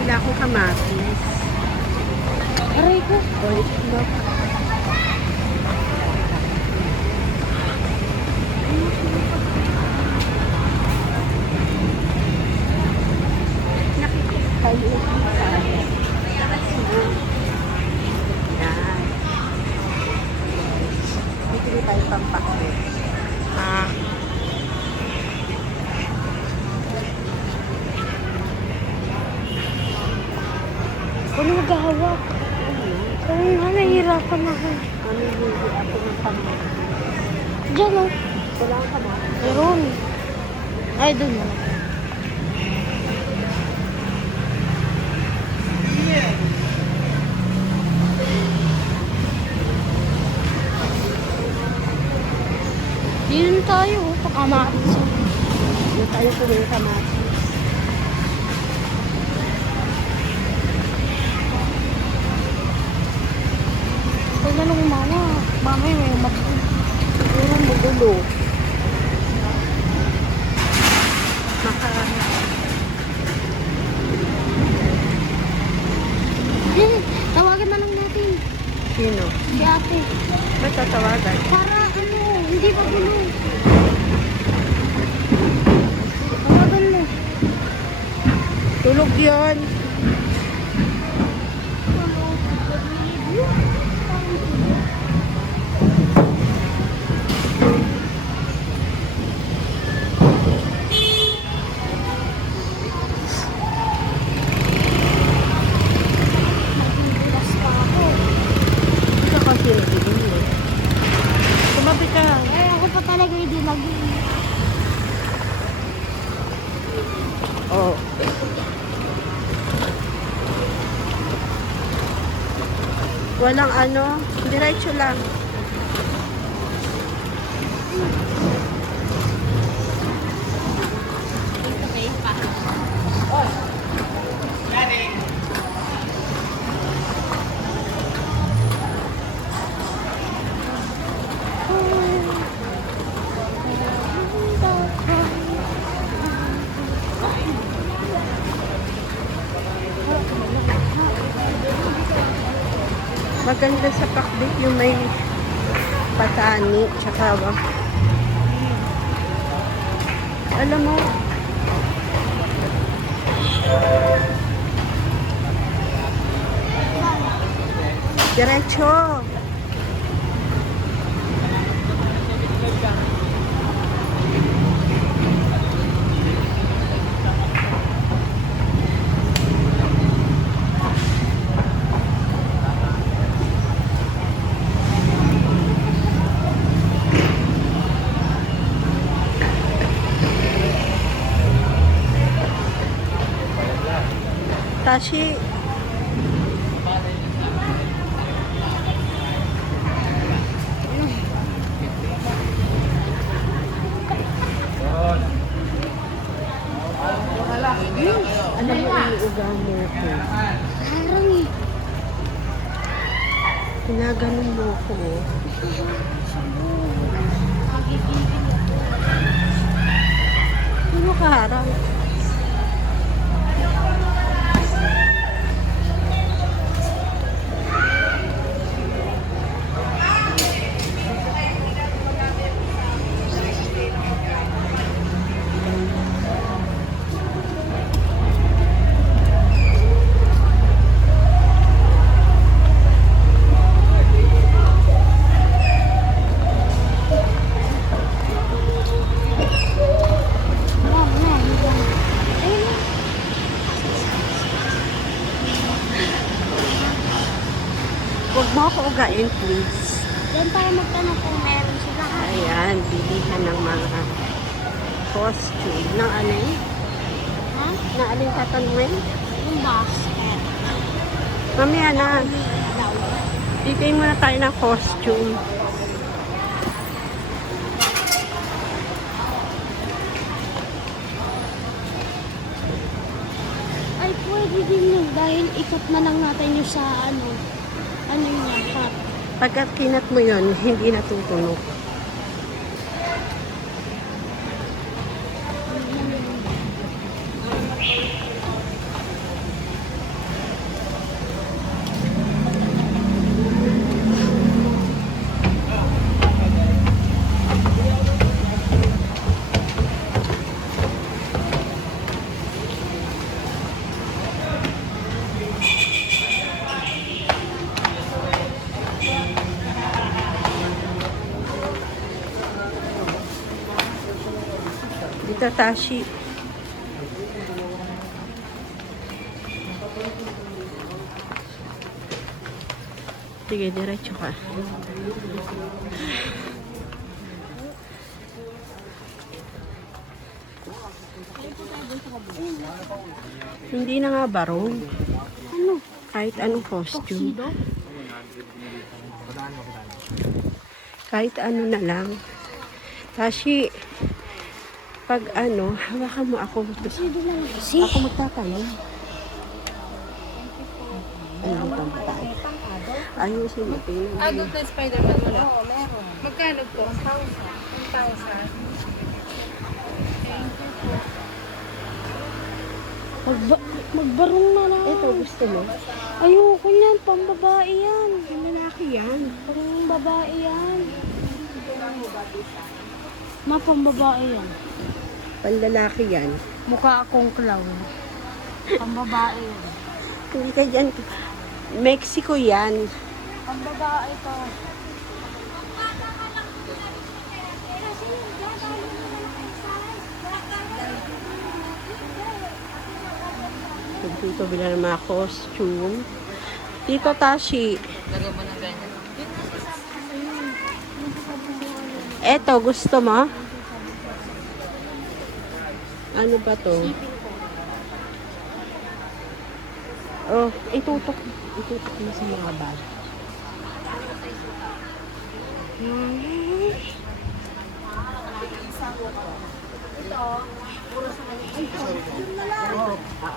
Wala akong kamatis. Aray ko. Oh, itlog. Nakikita yan. Bibili tayo pang pakit. Ano maghahawak? Kaya nga, nahihirapan ako. Ano yung ako ng kamatis? Diyan o. Wala akong kamatis. Meron. Ay, dun o. Dito tayo o. Pakamatis. Hindi tayo tuloy kamatis. Huwag na nung mama. Mamay may matulog. Siguro magulo. Tawagan na lang natin. Sino? Si ate. Ba't tatawagan? Para ano, hindi pa gulo. Tawagan mo. Tulog yun. Nagigilas pa ako. Ito kasi nagiging mo. Tumabi ka. Eh, ako pa talaga hindi lagi. Oh. Walang ano. Diretso lang. Maganda sa pakbit yung may patani tsaka alam mo diretso. Tashi. Alam mo, iuugaw mo ko. Parang eh. Pinaganon mo ko. Magigigil ako. Ano ka harang? Huwag mo ako ugain, please. Diyan tayo magtanong kung meron sila. Ayan, bilihan ng mga costume. Ng alin? Ha? Na alin tatanungin? Yung basket. Mamaya na. Daw. Bigay muna tayo ng costume. Ay, pwede din yun. Dahil ikot na lang natin yung sa ano yung yapat. Pagka kinat mo yun, hindi natutunog. ka, Tashi. Sige, diretso ka. Hindi na nga barong. Ano? Kahit anong costume. Tuxedo? Kahit ano na lang. Tashi, pag ano, hawakan mo ako. Tuxedo lang kasi. Ako magtatanong. Ano pang tayo? Ayusin mo. Adult na Spider-Man wala? Oo, meron. Magkano po? 1,000. Magbarong na lang. Ito, gusto mo? Ayoko niyan, pambabae yan. Yung lalaki yan. Pambabae yan. Pambabae yan. Panlalaki yan. Mukha akong clown. Pambabae yan. Hindi ka dyan. Mexico yan. Pambabae to. Dito bila ng mga costume. Tito Tashi. Lagyan mo ng ganyan. Eto, gusto mo? Ano ba to? Oh, itutok mo sa mga bag.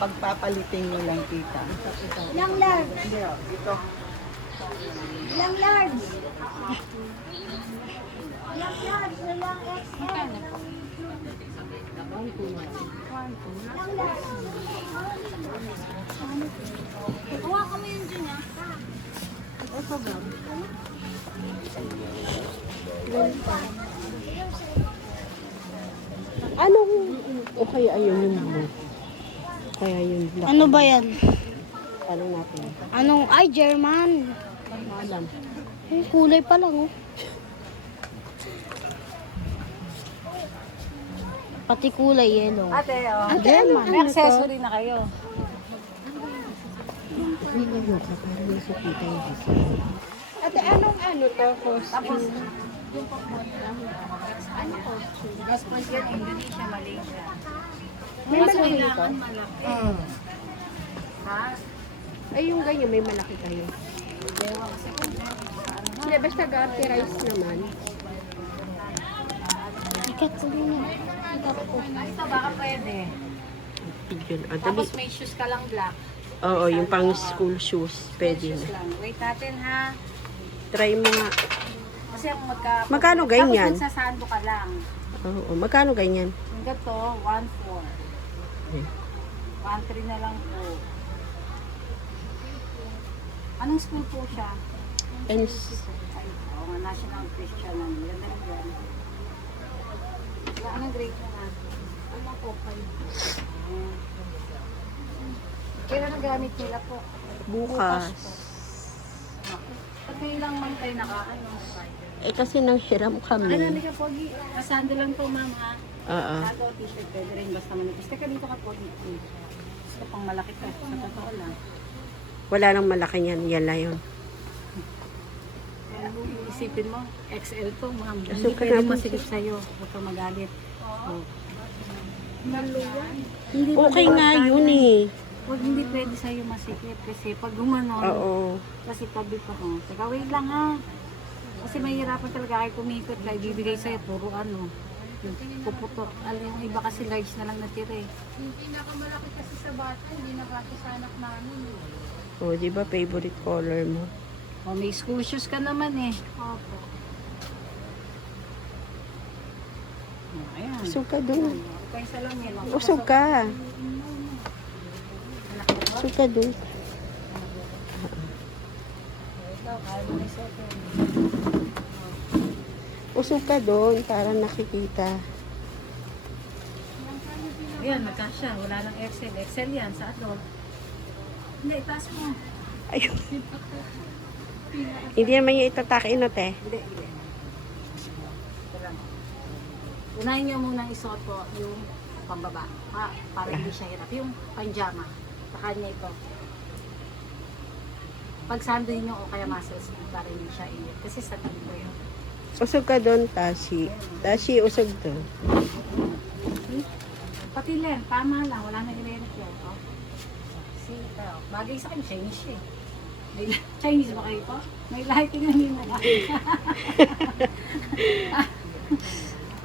Pagpapalitin mo lang kita. Ilang large? Ilang large? Ilang large? Ilang XL? Ilang large? Hawakan mo yun dyan, Ito ba? Anong, o kaya ayun yung blue? Kaya yun black. Ano ba yan? Ano natin? Anong, ay, German. Alam. Kulay pa lang, oh. Pati kulay yellow. Ate, oh. Ate, ano May accessory na kayo. Ilayo ka para masukita yung design. Ate, anong ano to? Tapos, Gaspon yan, Indonesia, Malaysia. May malaki nito? Malaki. Ha? Ay, yung ganyan, may malaki kayo. Hindi, basta garterize naman. Ikat ko yun. Ikat ko. Ito, baka pwede. Yun, ah, dali. Tapos may shoes ka lang black. Oo, yung pang school shoes. Pwede Shoes na. lang. Wait natin ha. Try mo nga. Kasi ang Magkano ganyan? Tapos magsasando ka lang. Oo, magkano ganyan? Yung gato, 1,400. Hmm. 1,300 na lang po. Anong school po siya? And, Ay, oh, National Christian. Ganda na yan. Anong grade mo na? Ano po? Kailan nagamit nila po? bukas. Pag may ilang month kayo naka-ano? Eh, kasi nang hiram Ano, kami. hindi ka pogi. Kasando lang po, ma'am, ha? Oo. Sago, t-shirt, pwede rin basta manipis. Teka, dito ka pogi. Gusto pang malaki ka. Sa totoo lang. Wala nang malaki yan. Yan lang yun. Isipin mo, XL to, ma'am. So, Hindi pwede kaya- masigip sa'yo. Huwag kang magalit. Oh. Hindi Okay ba nga tayo yun na- eh. Huwag hindi pwede sa'yo masikip. Kasi pag gumanon, Oo. kasi tabi pa ko. Teka, wait lang ha. Kasi mahirapan talaga kayo kumikot. Kaya ibibigay sa'yo, puro ano. Yung puputok. Alam, yung iba kasi large na lang natira eh. Yung pinakamalaki kasi sa bata, hindi nakasya sa anak namin. O, di ba favorite color mo? O, may school shoes ka naman eh. Opo. O, ayan. Usog ka dun. Ito isa lang yan. Usog ka. Usog ka dun. Usog ka dun para nakikita. Ayan, magkasya. Wala nang Excel. Excel yan sa adult. Hindi, itaas mo. Ayun. Hindi naman yung itatakin na te. Hindi, hindi. Ito lang. Unahin nyo munang isuot po yung pambaba. Para hindi siya hirap. Yung panjama. Sa kanya ito. Pag sanduin nyo o kaya muscles para hindi siya init. Kasi sa tingin ko yun. Usog ka doon, Tashi. Tashi, usog doon. Pati Len, tama lang. Wala na i-rent yan. Oh. Bagay sa akin, Chinese siya eh. Chinese ba kayo po? May lighting na nila.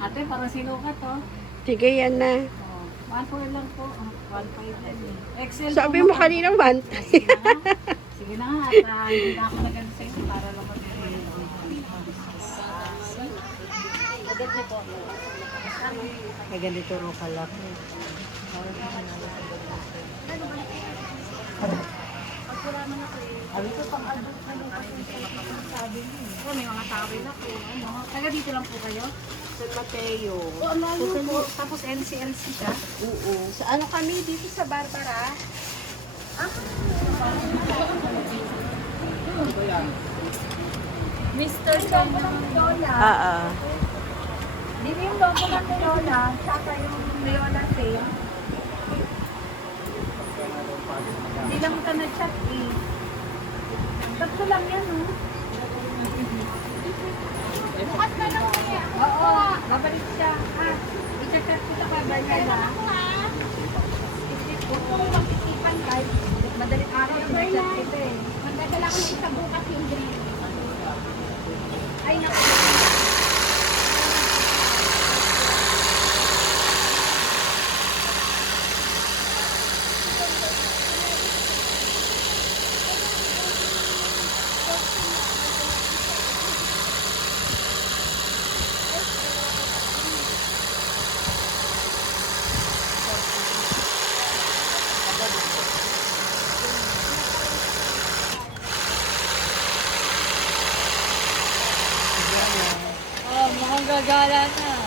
Ate, parang sinukat to. Sige, yan na. Oh, 1.4 lang po. 1.5 lang eh. Excel Sabi po, mo kanina, man. Sige na nga. Sige na nga. At hindi na ako nagano sa inyo para lang Agad niyo po. Ganito ro pala. Ano ito pang adult na lang kasi sabi niyo. Oh, may mga tawel ako. Ano? Taga dito lang po kayo? San Mateo. Oo, layo po. Tapos NCLC siya. Oo. Sa ano kami dito sa Barbara? Mr. Sam ng Lola. Oo. Di ba yung logo ng Lola? Tsaka yung Lola sale. Hindi lang ka na-chat eh. Tatlo lang yan, oh. Bukas na lang kaya. Oo, babalik siya. I-chat kita ka ba yan, ha? Huwag mong mag-isipan kahit madaling araw i-chat kita eh. Magdadala ko ng isa bukas yung drink. Ay, naku. Oh, mukhang gagala na.